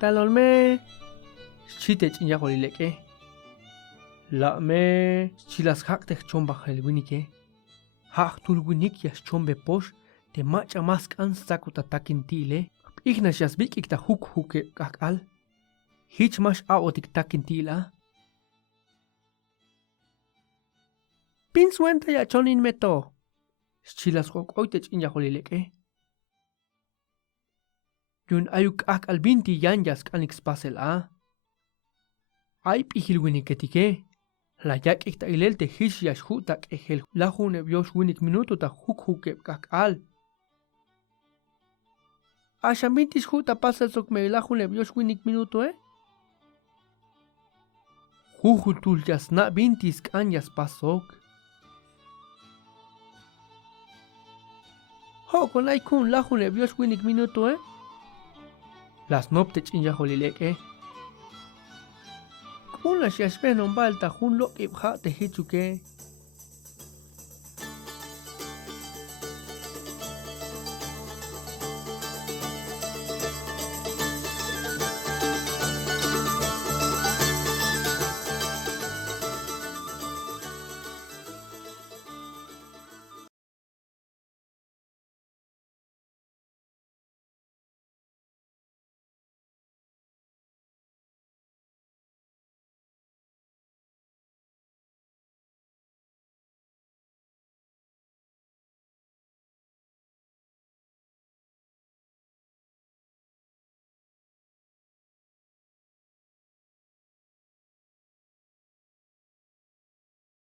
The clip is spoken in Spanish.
talolme chite chinya holileke la me chilas hakte chomba helwinike hak tulwinik yas chombe posh te macha mask an sakuta takintile ignas yas bik ikta huke kakal hich mash aotik takintila pinsuenta ya chonin meto chilas hok oite chinya holileke yun ayuk ak albinti yanjas kanix pasel a ay pihilwiniketike la yak ikta ilelte hish yash hutak ehel la hune bios winik minuto ta huke kakal Ashambintis huta pasel sok me la hune bios winik minuto Huhutul yas na bintis kanyas pasok Hoko nay kun la hune bios winik minuto Las nopte chinya holileke Una shashpen on balta hun lo ibha te hichuke